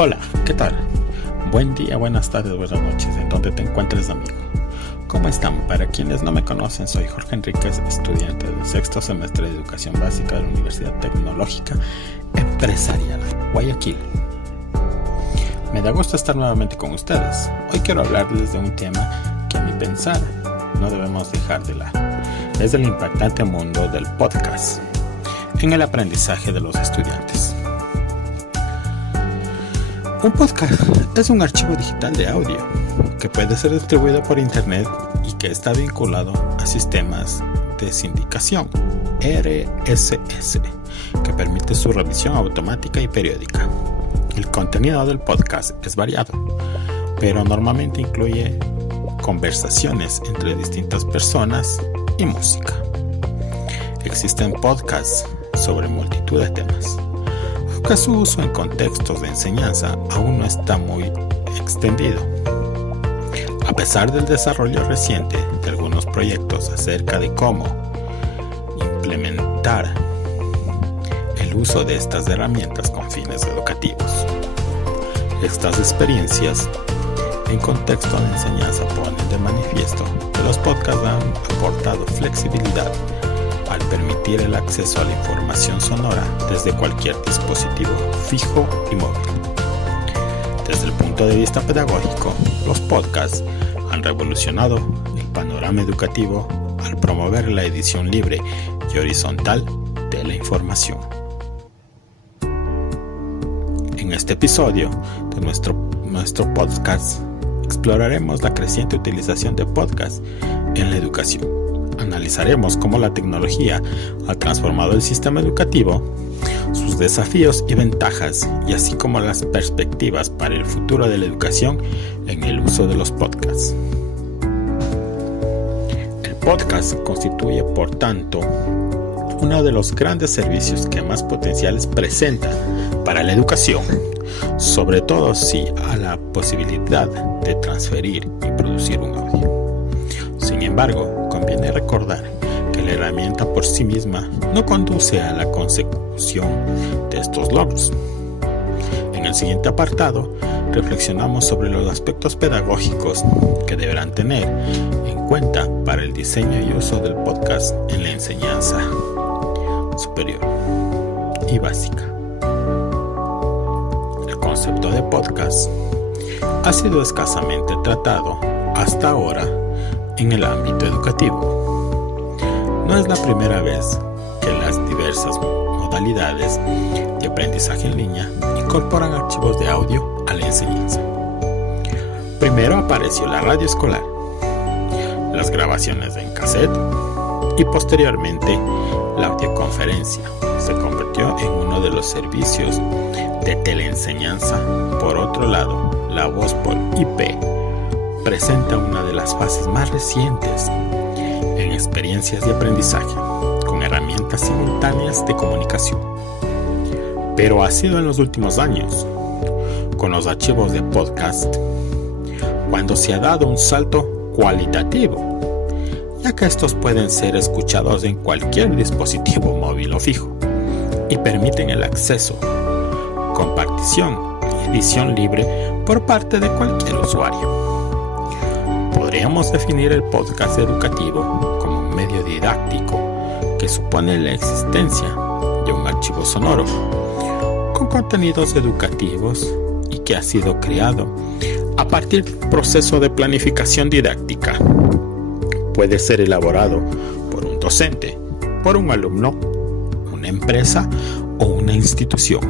Hola, ¿qué tal? Buen día, buenas tardes, buenas noches, en donde te encuentres, amigo. ¿Cómo están? Para quienes no me conocen, soy Jorge Enríquez, estudiante del sexto semestre de Educación Básica de la Universidad Tecnológica Empresarial Guayaquil. Me da gusto estar nuevamente con ustedes. Hoy quiero hablarles de un tema que a mi pensar no debemos dejar de lado. Es el impactante mundo del podcast en el aprendizaje de los estudiantes. Un podcast es un archivo digital de audio que puede ser distribuido por internet y que está vinculado a sistemas de sindicación RSS, que permite su revisión automática y periódica. El contenido del podcast es variado, pero normalmente incluye conversaciones entre distintas personas y música. Existen podcasts sobre multitud de temas, aunque su uso en contextos de enseñanza aún no está muy extendido. A pesar del desarrollo reciente de algunos proyectos acerca de cómo implementar el uso de estas herramientas con fines educativos, estas experiencias en contexto de enseñanza ponen de manifiesto que los podcasts han aportado flexibilidad al permitir el acceso a la información sonora desde cualquier dispositivo fijo y móvil. Desde el punto de vista pedagógico, los podcasts han revolucionado el panorama educativo al promover la edición libre y horizontal de la información. En este episodio de nuestro podcast exploraremos la creciente utilización de podcasts en la educación. Analizaremos cómo la tecnología ha transformado el sistema educativo, sus desafíos y ventajas, y así como las perspectivas para el futuro de la educación en el uso de los podcasts. El podcast constituye, por tanto, uno de los grandes servicios que más potenciales presenta para la educación, sobre todo si a la posibilidad de transferir y producir un audio. Sin embargo, conviene recordar que la herramienta por sí misma no conduce a la consecución de estos logros. En el siguiente apartado, reflexionamos sobre los aspectos pedagógicos que deberán tener en cuenta para el diseño y uso del podcast en la enseñanza superior y básica. El concepto de podcast ha sido escasamente tratado hasta ahora en el ámbito educativo. No es la primera vez que las diversas modalidades de aprendizaje en línea incorporan archivos de audio a la enseñanza. Primero apareció la radio escolar, las grabaciones en cassette y posteriormente la audioconferencia se convirtió en uno de los servicios de teleenseñanza. Por otro lado, la voz por IP presenta una de las fases más recientes en experiencias de aprendizaje, con herramientas simultáneas de comunicación. Pero ha sido en los últimos años, con los archivos de podcast, cuando se ha dado un salto cualitativo, ya que estos pueden ser escuchados en cualquier dispositivo móvil o fijo y permiten el acceso, compartición y edición libre por parte de cualquier usuario. Podríamos definir el podcast educativo como un medio didáctico que supone la existencia de un archivo sonoro con contenidos educativos y que ha sido creado a partir del proceso de planificación didáctica. Puede ser elaborado por un docente, por un alumno, una empresa o una institución.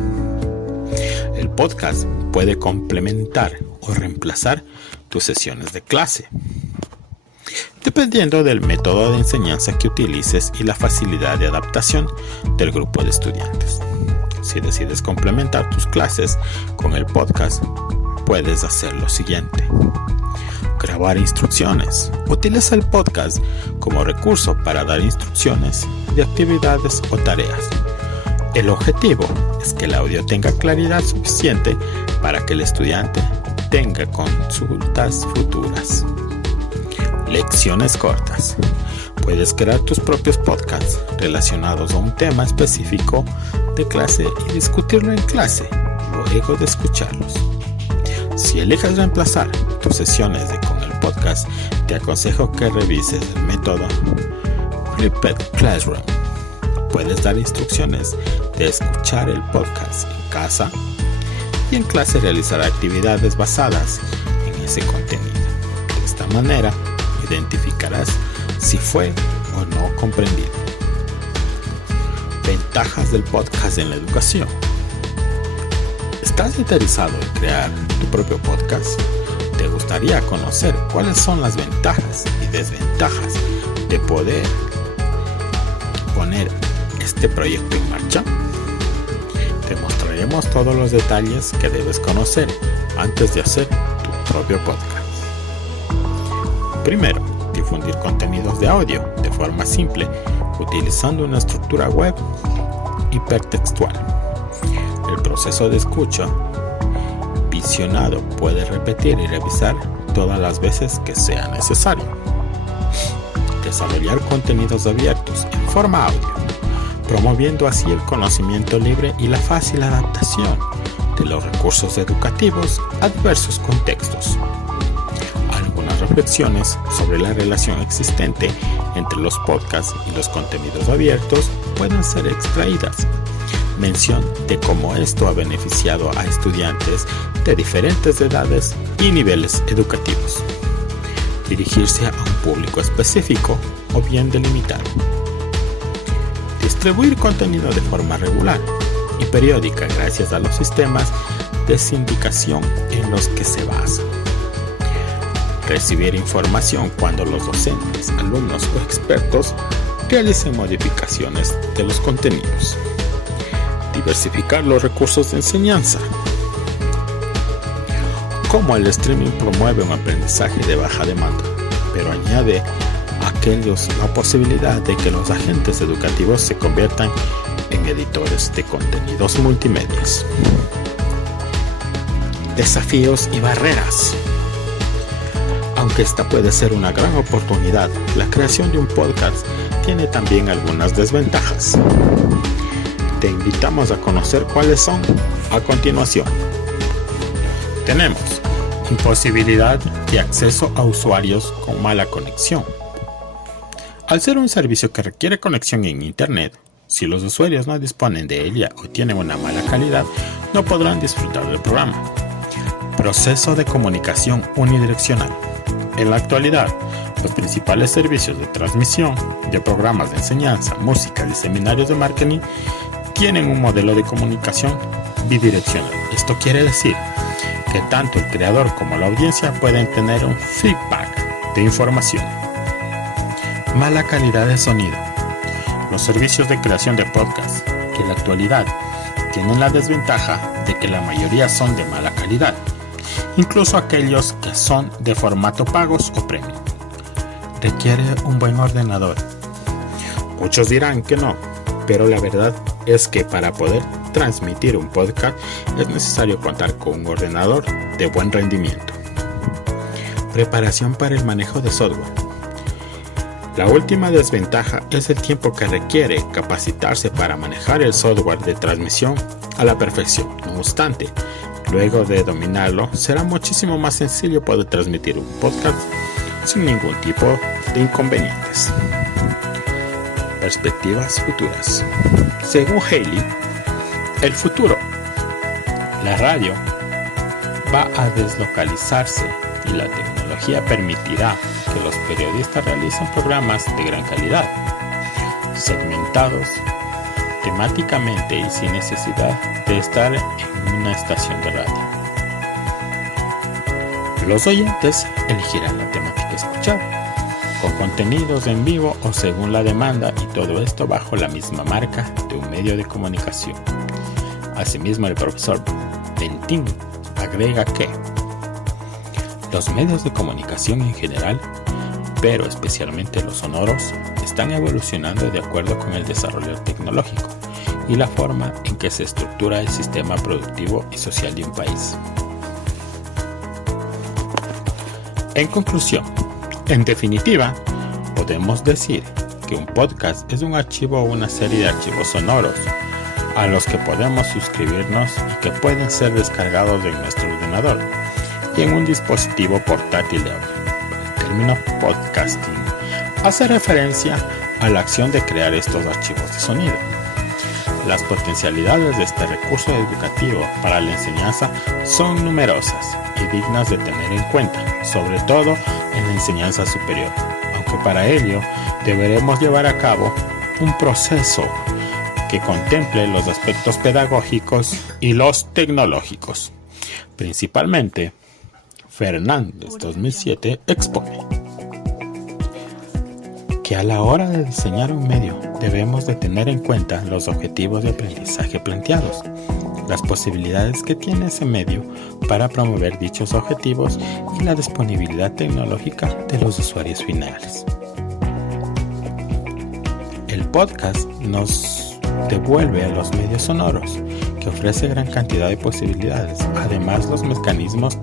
El podcast puede complementar o reemplazar tus sesiones de clase, dependiendo del método de enseñanza que utilices y la facilidad de adaptación del grupo de estudiantes. Si decides complementar tus clases con el podcast, puedes hacer lo siguiente: grabar instrucciones. Utiliza el podcast como recurso para dar instrucciones de actividades o tareas. El objetivo es que el audio tenga claridad suficiente para que el estudiante tenga consultas futuras. Lecciones cortas. Puedes crear tus propios podcasts relacionados a un tema específico de clase y discutirlo en clase. luego de escucharlos. Si eliges reemplazar tus sesiones con el podcast, te aconsejo que revises el método Flipped Classroom. Puedes dar instrucciones de escuchar el podcast en casa y en clase realizar actividades basadas en ese contenido. De esta manera, identificarás si fue o no comprendido. Ventajas del podcast en la educación. ¿Estás interesado en crear tu propio podcast? ¿Te gustaría conocer cuáles son las ventajas y desventajas de poder poner este proyecto en marcha? Te mostraremos todos los detalles que debes conocer antes de hacer tu propio podcast. Primero, difundir contenidos de audio de forma simple utilizando una estructura web hipertextual. El proceso de escucha visionado puede repetir y revisar todas las veces que sea necesario. Desarrollar contenidos abiertos en forma audio, promoviendo así el conocimiento libre y la fácil adaptación de los recursos educativos a diversos contextos. Algunas reflexiones sobre la relación existente entre los podcasts y los contenidos abiertos pueden ser extraídas. Mención de cómo esto ha beneficiado a estudiantes de diferentes edades y niveles educativos. Dirigirse a un público específico o bien delimitado. Distribuir contenido de forma regular y periódica gracias a los sistemas de sindicación en los que se basa. Recibir información cuando los docentes, alumnos o expertos realicen modificaciones de los contenidos. Diversificar los recursos de enseñanza. Como el streaming promueve un aprendizaje de baja demanda, pero añade a aquellos la posibilidad de que los agentes educativos se conviertan en editores de contenidos multimedias. Desafíos y barreras. Aunque esta puede ser una gran oportunidad, la creación de un podcast tiene también algunas desventajas. Te invitamos a conocer cuáles son a continuación. Tenemos imposibilidad de acceso a usuarios con mala conexión. Al ser un servicio que requiere conexión en Internet, si los usuarios no disponen de ella o tienen una mala calidad, no podrán disfrutar del programa. Proceso de comunicación unidireccional. En la actualidad, los principales servicios de transmisión de programas de enseñanza, música y seminarios de marketing tienen un modelo de comunicación bidireccional. Esto quiere decir que tanto el creador como la audiencia pueden tener un feedback de información. Mala calidad de sonido. Los servicios de creación de podcast que en la actualidad tienen la desventaja de que la mayoría son de mala calidad, incluso aquellos que son de formato pagos o premium. Requiere un buen ordenador. Muchos dirán que no, pero la verdad es que para poder transmitir un podcast es necesario contar con un ordenador de buen rendimiento. Preparación para el manejo de software. La última desventaja es el tiempo que requiere capacitarse para manejar el software de transmisión a la perfección. No obstante, luego de dominarlo, será muchísimo más sencillo poder transmitir un podcast sin ningún tipo de inconvenientes. Perspectivas futuras. Según Haley, el futuro, la radio, va a deslocalizarse y la tecnología permitirá que los periodistas realicen programas de gran calidad, segmentados temáticamente y sin necesidad de estar en una estación de radio. Los oyentes elegirán la temática escuchada, con contenidos en vivo o según la demanda, y todo esto bajo la misma marca de un medio de comunicación. Asimismo, el profesor Bentín agrega que los medios de comunicación en general, pero especialmente los sonoros, están evolucionando de acuerdo con el desarrollo tecnológico y la forma en que se estructura el sistema productivo y social de un país. En conclusión, en definitiva, podemos decir que un podcast es un archivo o una serie de archivos sonoros, a los que podemos suscribirnos y que pueden ser descargados en nuestro ordenador y en un dispositivo portátil de audio. El término podcasting hace referencia a la acción de crear estos archivos de sonido. Las potencialidades de este recurso educativo para la enseñanza son numerosas y dignas de tener en cuenta, sobre todo en la enseñanza superior, aunque para ello deberemos llevar a cabo un proceso que contemple los aspectos pedagógicos y los tecnológicos. Principalmente, Fernández 2007 expone que a la hora de diseñar un medio debemos de tener en cuenta los objetivos de aprendizaje planteados, las posibilidades que tiene ese medio para promover dichos objetivos y la disponibilidad tecnológica de los usuarios finales. El podcast nos devuelve a los medios sonoros, que ofrece gran cantidad de posibilidades, además los mecanismos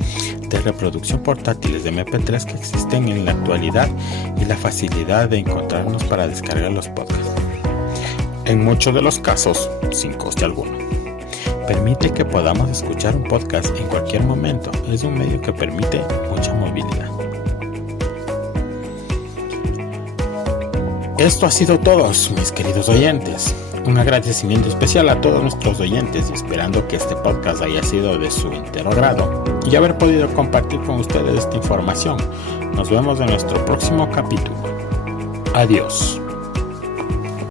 de reproducción portátiles de MP3 que existen en la actualidad y la facilidad de encontrarnos para descargar los podcasts. En muchos de los casos, sin coste alguno. Permite que podamos escuchar un podcast en cualquier momento. Es un medio que permite mucha movilidad. Esto ha sido todo, mis queridos oyentes. Un agradecimiento especial a todos nuestros oyentes, esperando que este podcast haya sido de su entero agrado y haber podido compartir con ustedes esta información. Nos vemos en nuestro próximo capítulo. Adiós.